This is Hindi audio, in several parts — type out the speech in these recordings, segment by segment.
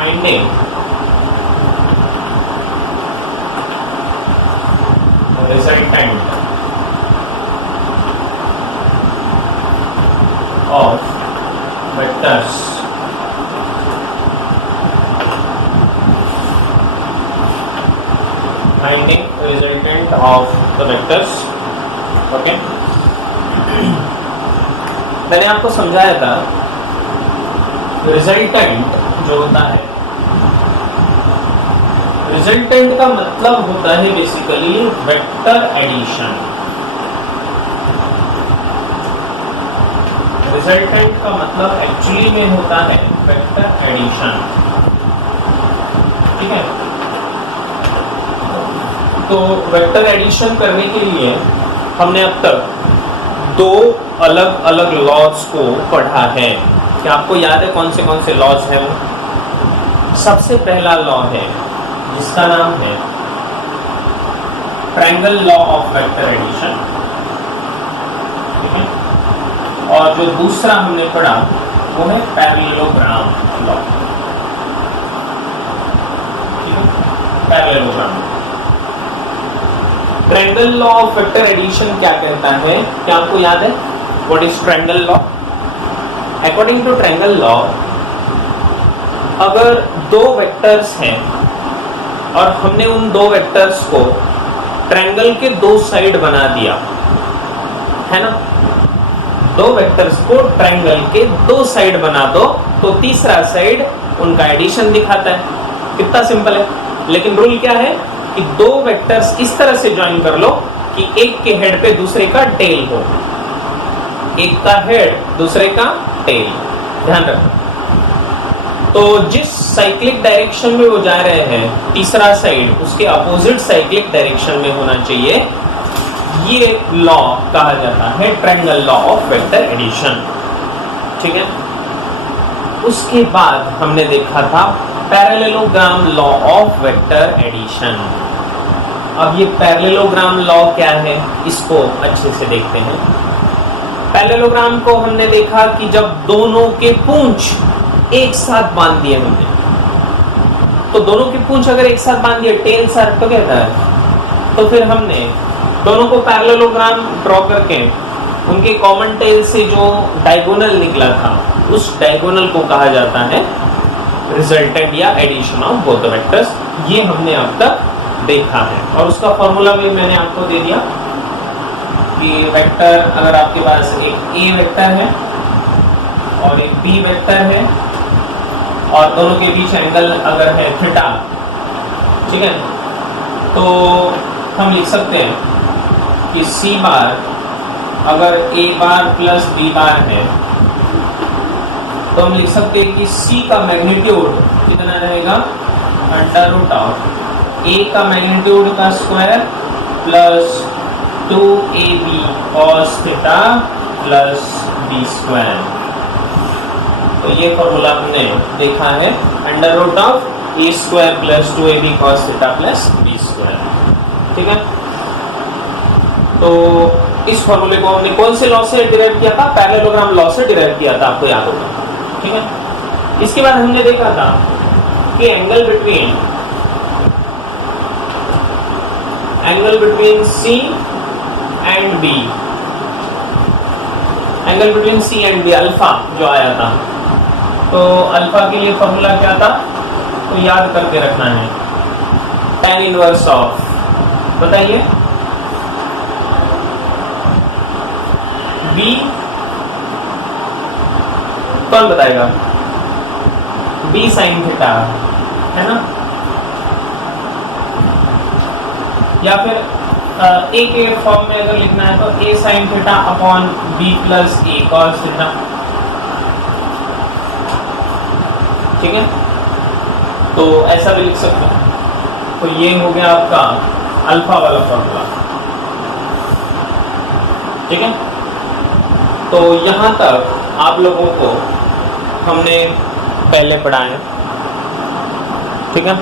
Finding resultant of vectors finding resultant of the vectors. Okay, मैंने आपको समझाया था रिजल्टेंट जो होता है, रिजल्टेंट का मतलब होता है बेसिकली वेक्टर एडिशन। रिजल्टेंट का मतलब एक्चुअली में होता है वेक्टर एडिशन। ठीक है, तो वेक्टर एडिशन करने के लिए हमने अब तक दो अलग अलग लॉज को पढ़ा है। क्या आपको याद है कौन से लॉज हैं वो? सबसे पहला लॉ है जिसका नाम है triangle law of vector addition. ठीक है, और जो दूसरा हमने पढ़ा वो है पैरेललोग्राम लॉ। ठीक है, parallelogram. Triangle law of vector addition क्या कहता है? क्या आपको याद है what is triangle law? According to triangle law, अगर दो वेक्टर्स हैं और हमने उन दो वेक्टर्स को ट्रायंगल के दो साइड बना दिया है ना, दो वेक्टर्स को ट्रायंगल के दो साइड बना दो तो तीसरा साइड उनका एडिशन दिखाता है। कितना सिंपल है। लेकिन रूल क्या है कि दो वेक्टर्स इस तरह से ज्वाइन कर लो कि एक के हेड पे दूसरे का टेल हो, एक का हेड दूसरे का टेल। ध्यान रखना। तो जिस साइक्लिक डायरेक्शन में वो जा रहे हैं तीसरा साइड उसके अपोजिट साइक्लिक डायरेक्शन में होना चाहिए। ये लॉ कहा जाता है triangle law of vector addition. ठीक है, उसके बाद हमने देखा था parallelogram law of vector addition. अब ये पैरेललोग्राम लॉ क्या है इसको अच्छे से देखते हैं। पैरेललोग्राम को हमने देखा कि जब दोनों के पूंछ एक साथ बांध दिए हमने, तो दोनों की पूंछ अगर एक साथ बांध दिए टेल सर्क तो कहता है, तो फिर हमने दोनों को पैरेललोग्राम ड्रॉ करके उनके कॉमन टेल से जो डायगोनल निकला था उस डायगोनल को कहा जाता है रिजल्टेंट या addition of both the vectors. ये हमने अब तक देखा है और उसका फॉर्मूला भी मैंने आपको दे दिया कि वेक्टर अगर आपके पास एक ए वेक्टर है और एक बी वेक्टर है और दोनों के बीच एंगल अगर है थीटा, ठीक है, तो हम लिख सकते हैं कि सी बार अगर ए बार प्लस बी बार है तो हम लिख सकते हैं कि सी का मैग्नीट्यूड कितना रहेगा, अंडर रूट ऑफ ए का मैग्नीट्यूड का square plus 2ab cos theta plus B square. तो ये फॉर्मूला हमने देखा है under root of A square plus 2ab cos theta plus B square. ठीक है, तो इस फॉर्मूले को हमने कौन से लॉ से डिराइव किया था? पैरेललोग्राम लॉ से डिराइव किया था, आपको याद होगा। ठीक है, इसके बाद हमने देखा था कि angle between C and B, angle between C and B alpha जो आया था, तो अल्फा के लिए फॉर्मूला क्या था तो याद करके रखना है, tan इनवर्स ऑफ, बताइए, बी, कौन बताएगा? बी साइन थीटा, है ना, या फिर ए के फॉर्म में अगर लिखना है तो a sine theta upon b plus a cos theta. ठीक है, तो ऐसा भी लिख सकते हैं। तो ये हो गया आपका अल्फा वाला फॉर्मूला। ठीक है, तो यहां तक आप लोगों को हमने पहले पढ़ा है। ठीक है,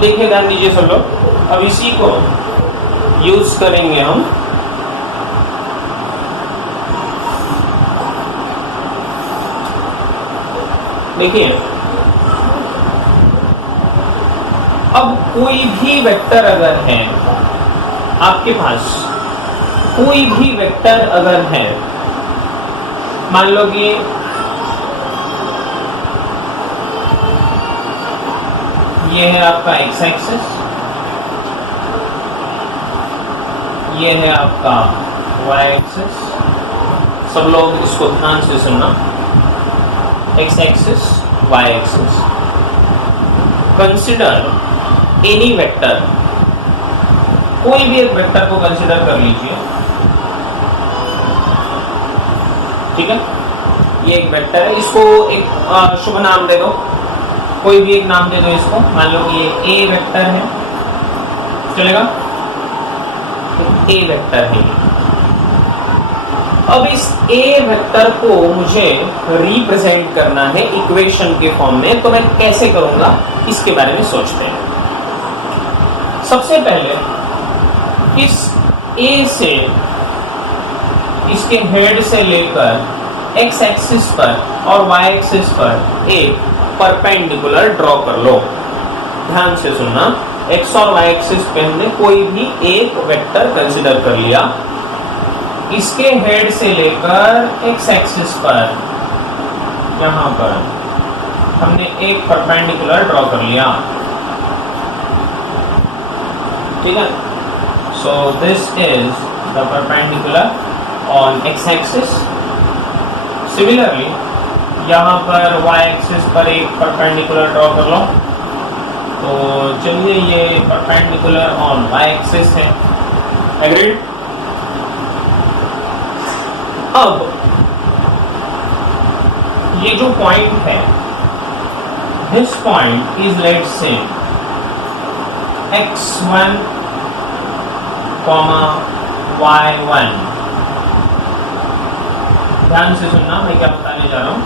अब देखिए, ध्यान दीजिए सब लोग, अब इसी को यूज करेंगे हम देखिए। अब कोई भी वेक्टर अगर है आपके पास, कोई भी वेक्टर अगर है, मान लो कि ये है आपका एक्स एक्सिस, ये है आपका वाई एक्सिस। सब लोग इसको ध्यान से सुनना, X axis, Y axis. Consider any vector, कोई भी एक वेक्टर को कंसिडर कर लीजिए, ठीक है। ये एक वेक्टर है, इसको एक शुभ नाम दे दो, कोई भी एक नाम दे दो इसको। मान लो कि ये ए वेक्टर है, चलेगा? ए वेक्टर है। अब इस ए वेक्टर को मुझे रिप्रेजेंट करना है इक्वेशन के फॉर्म में, तो मैं कैसे करूंगा इसके बारे में सोचते हैं। सबसे पहले इस ए से, इसके हेड से लेकर एक्स एक्सिस पर और वाई एक्सिस पर एक परपेंडिकुलर ड्रॉ कर लो। ध्यान से सुनना, एक्स और वाई एक्सिस पे हमने कोई भी एक वेक्टर कंसीडर कर लिया। इसके हेड से लेकर एक्स एक्सिस पर यहां पर हमने एक परपेंडिकुलर ड्रॉ कर लिया, ठीक है। So this is the perpendicular on x axis. Similarly यहाँ पर वाई एक्सिस पर एक परपेंडिकुलर ड्रॉ कर लो। तो चलिए, ये परपेंडिकुलर ऑन वाई एक्सिस है, एग्रीड। अब ये जो पॉइंट है, दिस पॉइंट इज लेट से x1, y1। ध्यान से सुनना, मैं क्या बताने जा रहा हूं।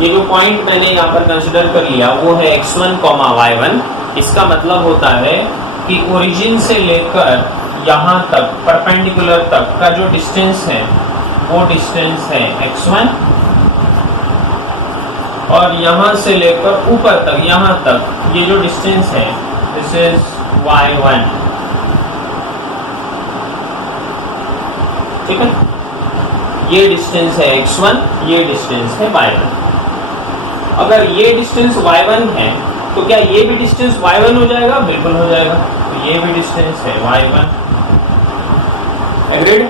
ये जो पॉइंट मैंने यहाँ पर कंसिडर कर लिया वो है x1, y1। इसका मतलब होता है कि ओरिजिन से लेकर यहाँ तक परपेंडिकुलर तक का जो डिस्टेंस है वो डिस्टेंस है x1, और यहाँ से लेकर ऊपर तक, यहाँ तक ये जो डिस्टेंस है दिस इज y1, ठीक है। ये डिस्टेंस है x1, ये डिस्टेंस है y1। अगर ये डिस्टेंस y1 है तो क्या ये भी डिस्टेंस y1 हो जाएगा? बिल्कुल हो जाएगा। तो ये भी डिस्टेंस है y1, एग्रीड।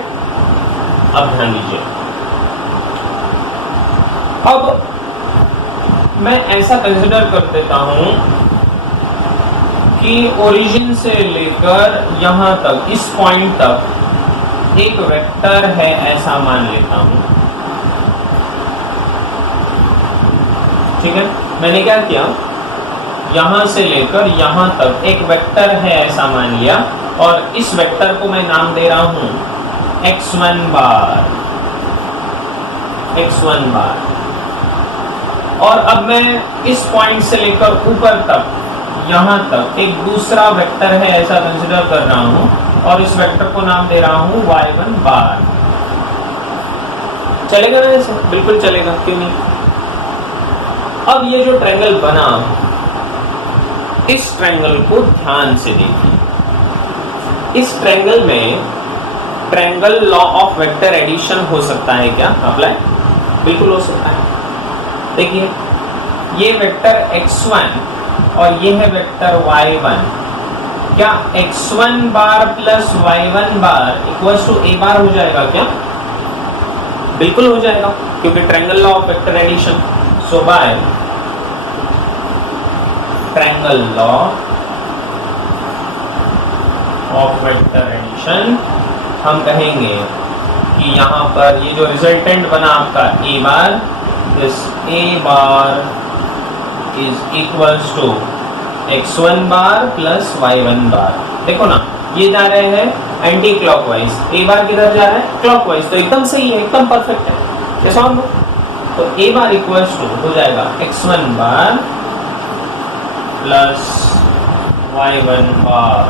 अब ध्यान दीजिए, अब मैं ऐसा कंसिडर कर देता हूं कि ओरिजिन से लेकर यहां तक, इस पॉइंट तक एक वेक्टर है, ऐसा मान लेता हूं, ठीक है। मैंने क्या किया, यहां से लेकर यहां तक एक वेक्टर है ऐसा मान लिया, और इस वेक्टर को मैं नाम दे रहा हूं x1 बार, x1 बार। और अब मैं इस पॉइंट से लेकर ऊपर तक, यहां तक एक दूसरा वेक्टर है ऐसा कंसिडर कर रहा हूं, और इस वेक्टर को नाम दे रहा हूं y1 बार। चलेगा ना ऐसे? बिल्कुल चलेगा, क्यों नहीं। अब ये जो ट्रायंगल बना, इस ट्रायंगल को ध्यान से देखिए। इस ट्रायंगल में triangle law of vector addition हो सकता है क्या अप्लाई? बिल्कुल हो सकता है। देखिए, ये वेक्टर x1 और ये है वेक्टर y1। क्या x1 bar plus y1 bar equals to a bar हो जाएगा क्या? बिल्कुल हो जाएगा, क्योंकि triangle law of vector addition. So by triangle law of vector addition हम कहेंगे कि यहाँ पर ये जो रिजल्टेंट बना आपका a bar, this a bar is equals to x1 bar plus y1 bar. देखो ना, ये जा रहे हैं एंटी क्लॉकवाइज, a बार किधर जा रहा है? क्लॉकवाइज। तो एकदम सही है, एकदम परफेक्ट है। कैसा होगा? तो a बार इक्वल्स टू हो जाएगा x1 bar plus y1 bar,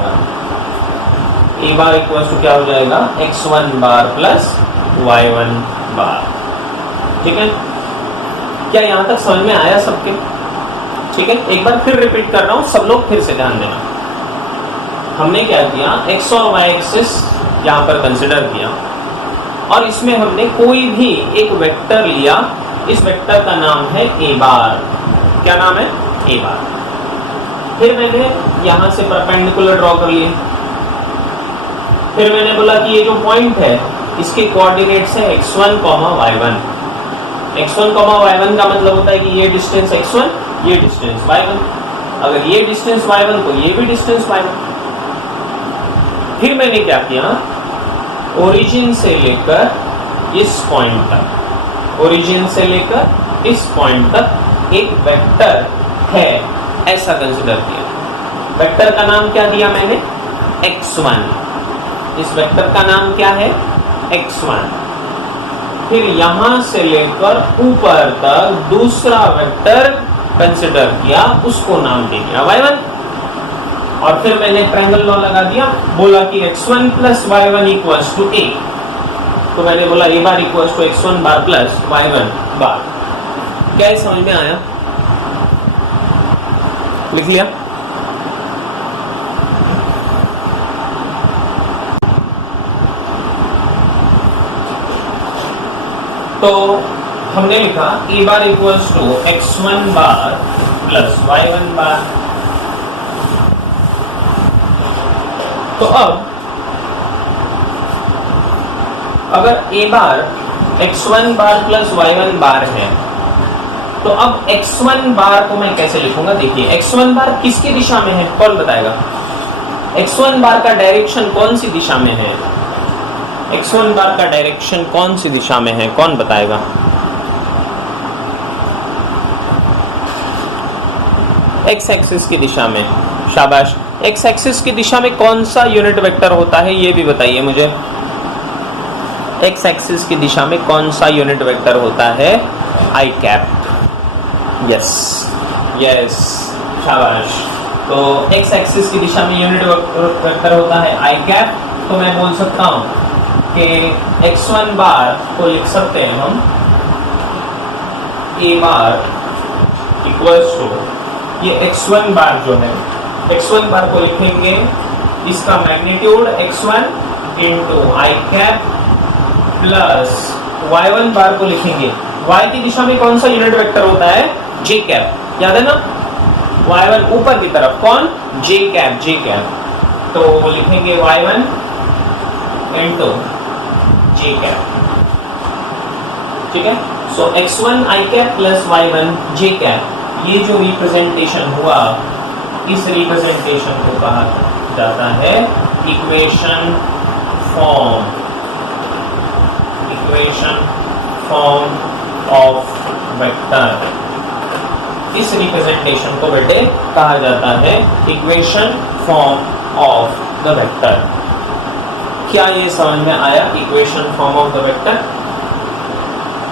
A bar equal to क्या हो जाएगा, x1 बार प्लस y1 बार। ठीक है, क्या यहां तक समझ में आया सबके? ठीक है, एक बार फिर रिपीट कर रहा हूं, सब लोग फिर से ध्यान देना। हमने क्या किया, x और y एक्सिस यहां पर कंसिडर किया और इसमें हमने कोई भी एक वेक्टर लिया। इस वेक्टर का नाम है a बार। क्या नाम है? a बार। फिर मैंने यहां से परपेंडिकुलर ड्रॉ कर लिए। फिर मैंने बोला कि ये जो पॉइंट है इसके कोऑर्डिनेट्स है x1, y1। x1, y1 का मतलब होता है कि ये डिस्टेंस x1, ये डिस्टेंस y1। अगर ये डिस्टेंस y1 तो ये भी डिस्टेंस y1। फिर मैंने क्या किया, ओरिजिन से लेकर इस पॉइंट तक, ओरिजिन से लेकर इस पॉइंट तक एक वेक्टर है ऐसा कंसिडर किया। वेक्टर का नाम क्या दिया मैंने? x1। इस वेक्टर का नाम क्या है? x1। फिर यहां से लेकर ऊपर तक दूसरा वेक्टर कंसिडर किया, उसको नाम दे दिया y1। और फिर मैंने ट्रायंगल लॉ लगा दिया, बोला कि x1 plus y1 equals to a। तो मैंने बोला a bar equals to x1 bar plus y1 bar. क्या समझ में आया? लिख लिया? तो हमने लिखा a bar equals to x1 bar plus y1 bar. तो अब अगर a bar x1 bar plus y1 बार है, तो अब x1 बार को मैं कैसे लिखूंगा? देखिए, x1 बार किसकी दिशा में है, कौन बताएगा? x1 बार का डायरेक्शन कौन सी दिशा में है? x1 बार का डायरेक्शन कौन सी दिशा में है, कौन बताएगा? x एक्सिस की दिशा में। शाबाश। x एक्सिस की दिशा में कौन सा यूनिट वेक्टर होता है, ये भी बताइए मुझे। x एक्सिस की दिशा में कौन सा यूनिट वेक्टर होता है? i cap. यस यस, शाबाश। तो x एक्सिस की दिशा में यूनिट वेक्टर होता है i कैप। तो मैं बोल सकता हूं कि x1 बार को लिख सकते हैं हम a बार इक्वल्स टू, ये x1 बार जो है, x1 बार को लिखेंगे, इसका मैग्नीट्यूड x1 इंटू आई कैप प्लस y1 बार को लिखेंगे, y की दिशा में कौन सा यूनिट वेक्टर होता है? j cap. याद है ना? y1 ऊपर की तरफ, कौन? j cap, j cap. तो लिखेंगे y1 इंटू j कैप। ठीक है, सो x1 i cap plus y1 j cap. ये जो रिप्रेजेंटेशन हुआ, इस रिप्रेजेंटेशन को कहा जाता है equation form, equation form of vector. इस रिप्रेजेंटेशन को बेटे कहा जाता है equation form of the vector. क्या ये समझ में आया? Equation form of the vector.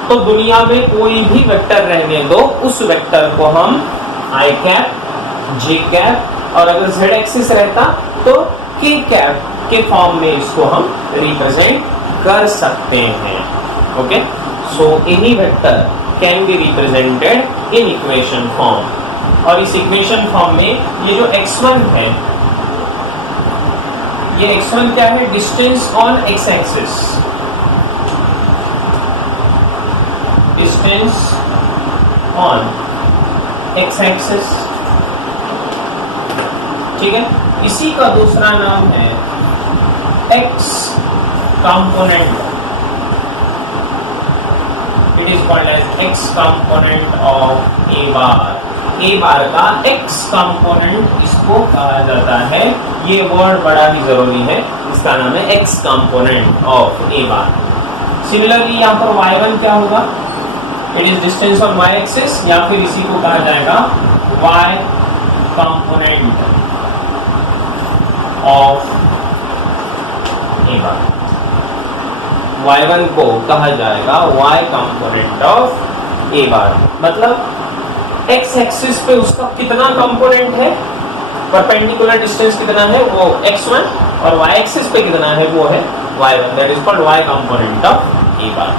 तो दुनिया में कोई भी वेक्टर रहने दो, उस वेक्टर को हम आई कैप, जे कैप और अगर जेड एक्सिस रहता तो के कैप के फॉर्म में इसको हम रिप्रेजेंट कर सकते हैं। Okay, so any vector can be represented in equation form. और इस इक्वेशन फॉर्म में ये जो x1 है, ये x1 क्या है? Distance on x axis, distance on x axis. ठीक है, इसी का दूसरा नाम है x component. It is called as x component of a bar. a bar का x कंपोनेंट इसको कहा जाता है। ये वर्ड बड़ा ही जरूरी है, इसका नाम है x component of a bar. Similarly यहाँ पर y1 क्या होगा? It is distance on y axis, या फिर इसी को कहा जाएगा y component of a bar. y1 को कहा जाएगा y कंपोनेंट ऑफ a बार। मतलब x एक्सिस पे उसका कितना कंपोनेंट है? परपेंडिकुलर डिस्टेंस कितना है वो x1 और y एक्सिस पे कितना है वो है y1, that is called y component of a bar.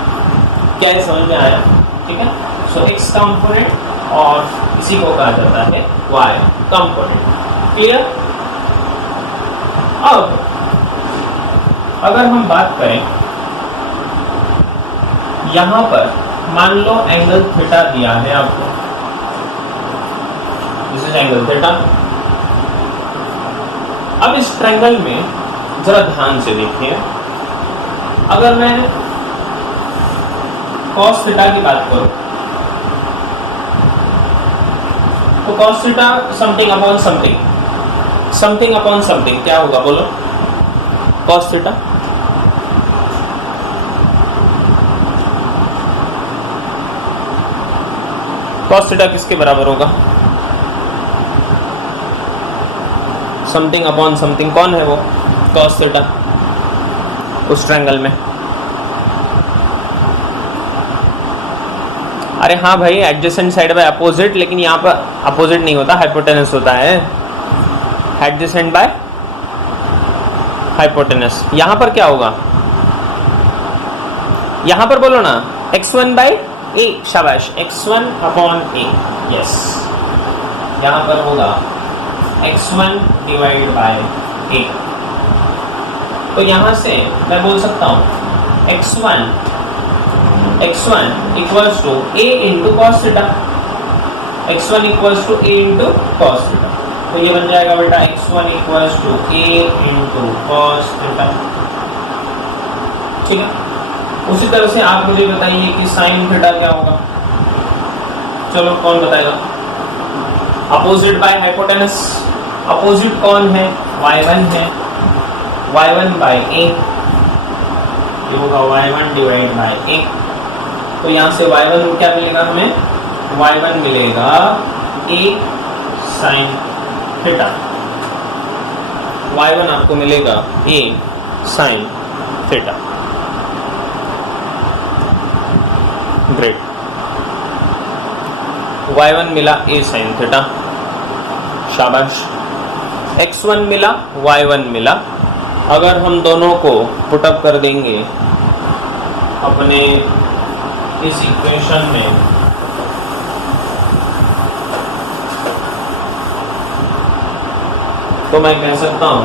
क्या है, समझ में आया? ठीक है, सो x कंपोनेंट और इसी को कहा जाता है y कंपोनेंट। क्लियर? अब अगर हम बात करें यहां पर, मान लो एंगल थीटा दिया है आपको, दिस इज एंगल थीटा। अब इस ट्रायंगल में जरा ध्यान से देखिए, अगर मैं cos थीटा की बात करूं तो cos theta something upon something, something upon something क्या होगा बोलो? cos थीटा cos थीटा किसके बराबर होगा? समथिंग अपॉन समथिंग, कौन है वो? cos थीटा उस ट्रायंगल में। अरे हाँ भाई, एडजेसेंट साइड बाय अपोजिट, लेकिन यहाँ पर अपोजिट नहीं होता, हाइपोटेनस होता है। Adjacent by hypotenuse. यहां पर क्या होगा? यहां पर बोलो ना, x1 बाय a, शाबाश, x1 अपॉन a, यस। यहां पर होगा x1 डिवाइड बाय a। तो यहां से मैं बोल सकता हूं x1 equals to a into cos theta, x1 equals to a into cos theta. तो ये बन जाएगा बेटा x1 equals to a into cos theta. ठीक है, उसी तरह से आप मुझे बताइए कि साइन थीटा क्या होगा? चलो कौन बताएगा? अपोजिट बाय हाइपोटेनस, अपोजिट कौन है? y1 है, y1 बाय a, ये होगा y1 डिवाइड बाय a। तो यहां से y1 क्या मिलेगा हमें? y1 मिलेगा a साइन थीटा, y1 आपको मिलेगा a sine theta. Great, y1 मिला a साइन थीटा, शाबाश। x1 मिला, y1 मिला। अगर हम दोनों को पुटअप कर देंगे अपने इस इक्वेशन में, तो मैं कह सकता हूं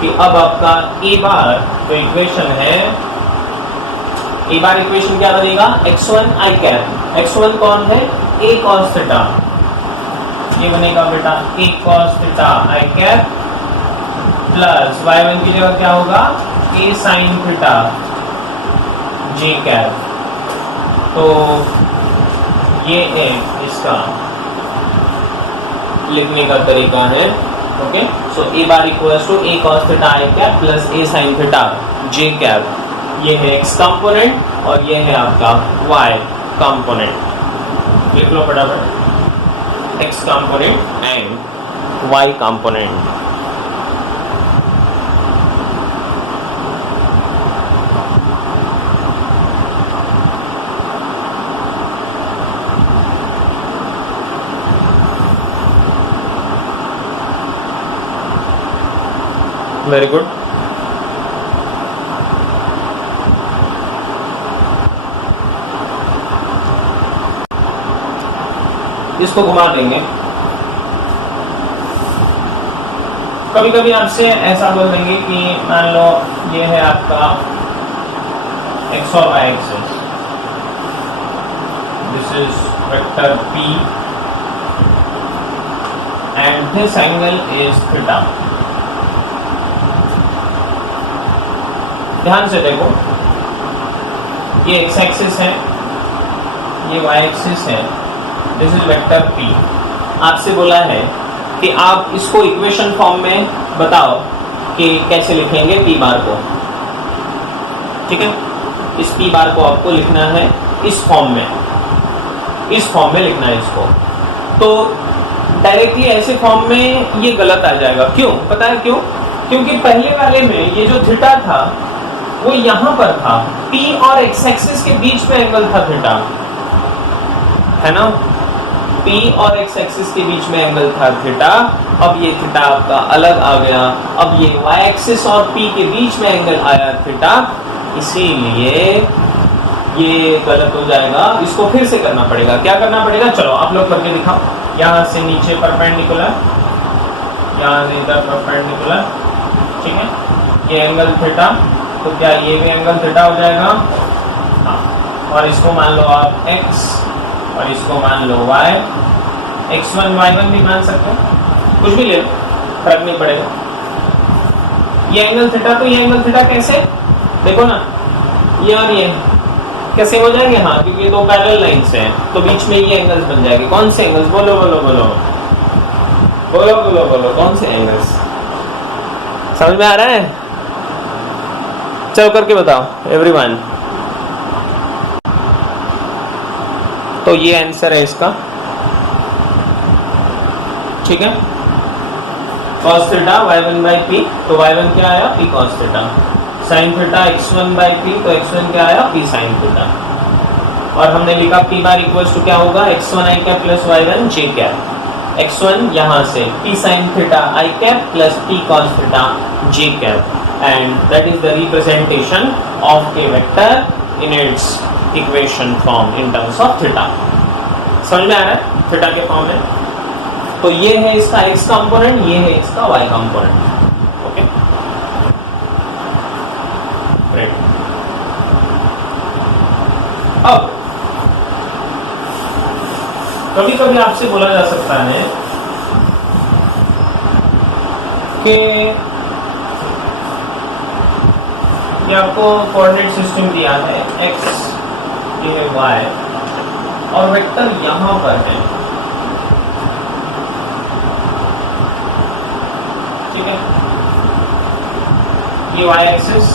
कि अब आपका ए बार जो इक्वेशन है, ए बार इक्वेशन क्या बनेगा? x1 i कैप, x1 कौन है? a cos थीटा, ये बनेगा बेटा a cos theta i cap plus y1 की जगह क्या होगा? a sin theta j cap. तो ये एक इसका लिखने का तरीका है। Okay, so A bar equals to a cos theta i cap plus a sin theta j cap. ये है x कंपोनेंट और ये है आपका y कंपोनेंट। लिख लो फटाफट, x component and y component. Very good. इसको घुमा देंगे। कभी कभी आपसे ऐसा बोल देंगे कि मान लो ये है आपका x और y axis, this is vector p and this angle is theta. ध्यान से देखो, ये x एक्सिस है, ये y एक्सिस है, दिस इज वेक्टर p। आपसे बोला है कि आप इसको इक्वेशन फॉर्म में बताओ कि कैसे लिखेंगे p बार को। ठीक है, इस p बार को आपको लिखना है इस फॉर्म में, इस फॉर्म में लिखना है इसको। तो डायरेक्टली ऐसे फॉर्म में ये गलत आ जाएगा। क्यों? पता है क्यों? क्योंकि पहले वाले में ये जो थीटा था वो यहां पर था, p और x एक्सिस के बीच में एंगल था थीटा, है ना? P और x एक्सिस के बीच में एंगल था थीटा, अब ये थीटा आपका अलग आ गया, अब ये y एक्सिस और P के बीच में एंगल आया थीटा, इसीलिए ये गलत हो जाएगा। इसको फिर से करना पड़ेगा। क्या करना पड़ेगा? चलो आप लोग करके दिखाओ। यहाँ से नीचे परपेंडिकुलर, यहाँ से इधर परपेंडिकुलर, ठीक है, ये एंगल थीटा, तो क्या ये भी एंगल थीटा हो जाएगा? हाँ, और इसको मान लो आप x और इसको मान लो y, x1 y1 भी मान सकते हो, कुछ भी ले लो, फर्क नहीं पड़ेगा। ये एंगल थीटा, तो ये एंगल थीटा कैसे, देखो ना, ये और ये कैसे हो जाएंगे? हाँ, क्योंकि दो पैरेलल लाइंस हैं, तो बीच में ये एंगल्स बन जाएंगे। कौन से एंगल्स? बोलो बोलो बोलो बोलो बोलो बोलो, कौन से एंगल्स? समझ में आ रहा है? चलो करके बताओ एवरीवन। तो ये आंसर है इसका, ठीक है। cos theta y1 by p, तो y1 क्या आया? p cos theta. sin theta x1 by p, तो x1 क्या आया? p sin theta. और हमने लिखा p बार इक्वल्स टू क्या होगा? x1 i cap plus y1 j cap. x1 यहाँ से p sin theta i cap plus p cos theta j cap, and that is the representation of a vector in its equation form in terms of theta। समझ में आ रहा है? थीटा के फॉर्म में। तो ये है इसका x कंपोनेंट, ये है इसका y कंपोनेंट। Okay, great. अब कभी कभी आपसे बोला जा सकता है कि ये आपको कोऑर्डिनेट सिस्टम दिया है x, ये है y, और वेक्टर यहां पर है, ठीक है, ये y एक्सिस,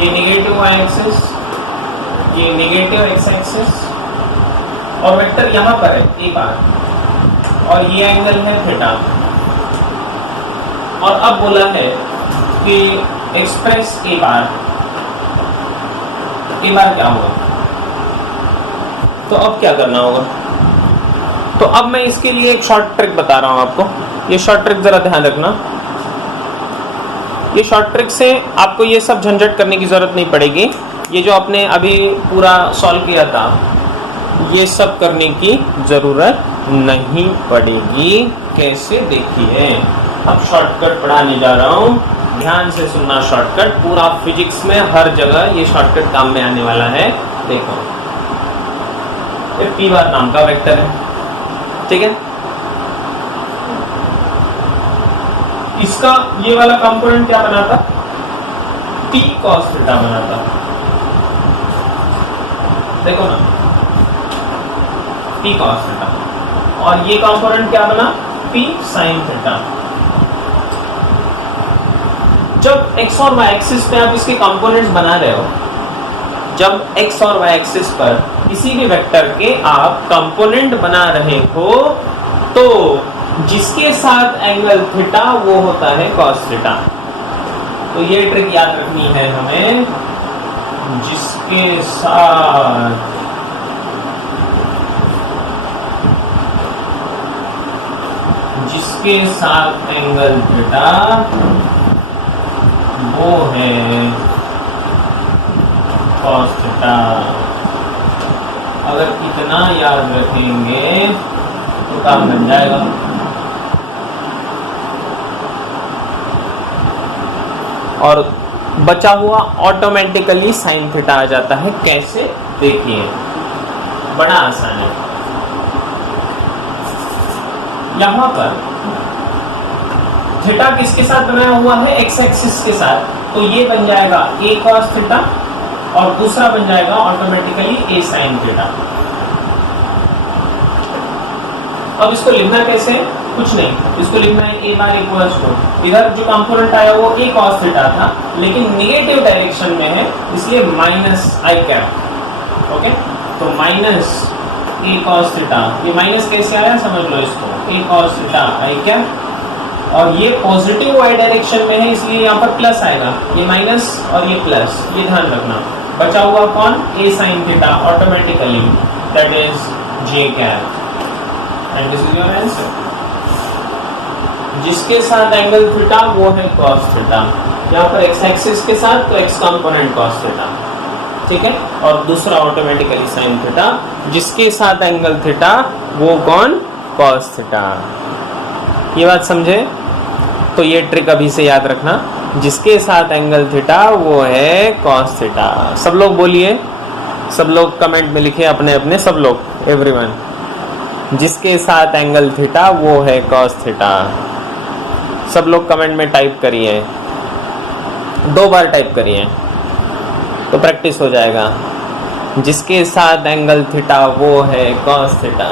ये नेगेटिव y एक्सिस, ये नेगेटिव x एक्सिस, और वेक्टर यहां पर है a बार, और ये एंगल है थीटा। और अब बोला है कि एक्सप्रेस a बार क्या होगा? तो अब क्या करना होगा? तो अब मैं इसके लिए एक शॉर्ट ट्रिक बता रहा हूं आपको। ये शॉर्ट ट्रिक जरा ध्यान रखना। ये शॉर्ट ट्रिक से आपको ये सब झंझट करने की जरूरत नहीं पड़ेगी। ये जो आपने अभी पूरा सॉल्व किया था, ये सब करने की जरूरत नहीं पड़ेगी। कैसे? देखिए, अब शॉर्टकट पढ़ाने जा रहा हूं, ध्यान से सुनना। शॉर्टकट पूरा फिजिक्स में हर जगह ये शॉर्टकट काम में आने वाला है। देखो, ये p बार नाम का वेक्टर है, ठीक है। इसका ये वाला कंपोनेंट क्या बना था? p cos थीटा बना था। देखो ना, p cos थीटा, और ये कंपोनेंट क्या बना? p sin theta. जब x और y एक्सिस पे आप इसके कंपोनेंट्स बना रहे हो, जब x और y एक्सिस पर किसी भी वेक्टर के आप कंपोनेंट बना रहे हो, तो जिसके साथ एंगल थीटा वो होता है cos थीटा। तो ये ट्रिक याद रखनी है हमें, जिसके साथ एंगल थीटा वो है cos थीटा। अगर इतना याद रखेंगे तो काम बन जाएगा। और बचा हुआ ऑटोमेटिकली sin थीटा आ जाता है। कैसे? देखिए, बड़ा आसान है। यहां पर थीटा किसके साथ बनाया हुआ है? x एक्सिस के साथ, तो ये बन जाएगा a cos थीटा, और दूसरा बन जाएगा ऑटोमेटिकली a sin थीटा। अब इसको लिखना कैसे? कुछ नहीं, इसको लिखना है a बार इक्वल्स टू, इधर जो कंपोनेंट आया वो a cos थीटा था, लेकिन नेगेटिव डायरेक्शन में है, इसलिए माइनस i कैप। ओके, तो माइनस a cos थीटा, ये माइनस कैसे आया समझ लो इसको, a cos theta i cap, और ये पॉजिटिव y डायरेक्शन में है, इसलिए यहाँ पर प्लस आएगा, ये माइनस और ये प्लस, ये ध्यान रखना। बचा हुआ कौन? a sin theta automatically, that is J cap, and this is your answer. जिसके साथ एंगल थीटा वो है cos थीटा, यहाँ पर x एक्सिस के साथ तो x कंपोनेंट cos थीटा, ठीक है। और दूसरा ऑटोमेटिकली sin थीटा, जिसके साथ एंगल थीटा वो कौन, cos थीटा। ये बात समझे? तो ये ट्रिक अभी से याद रखना, जिसके साथ एंगल थीटा वो है cos थीटा। सब लोग बोलिए, सब लोग कमेंट में लिखिए अपने अपने, सब लोग, एवरीवन, जिसके साथ एंगल थीटा वो है cos थीटा। सब लोग कमेंट में टाइप करिए, 2 बार टाइप करिए तो प्रैक्टिस हो जाएगा। जिसके साथ एंगल थीटा वो है cos थीटा।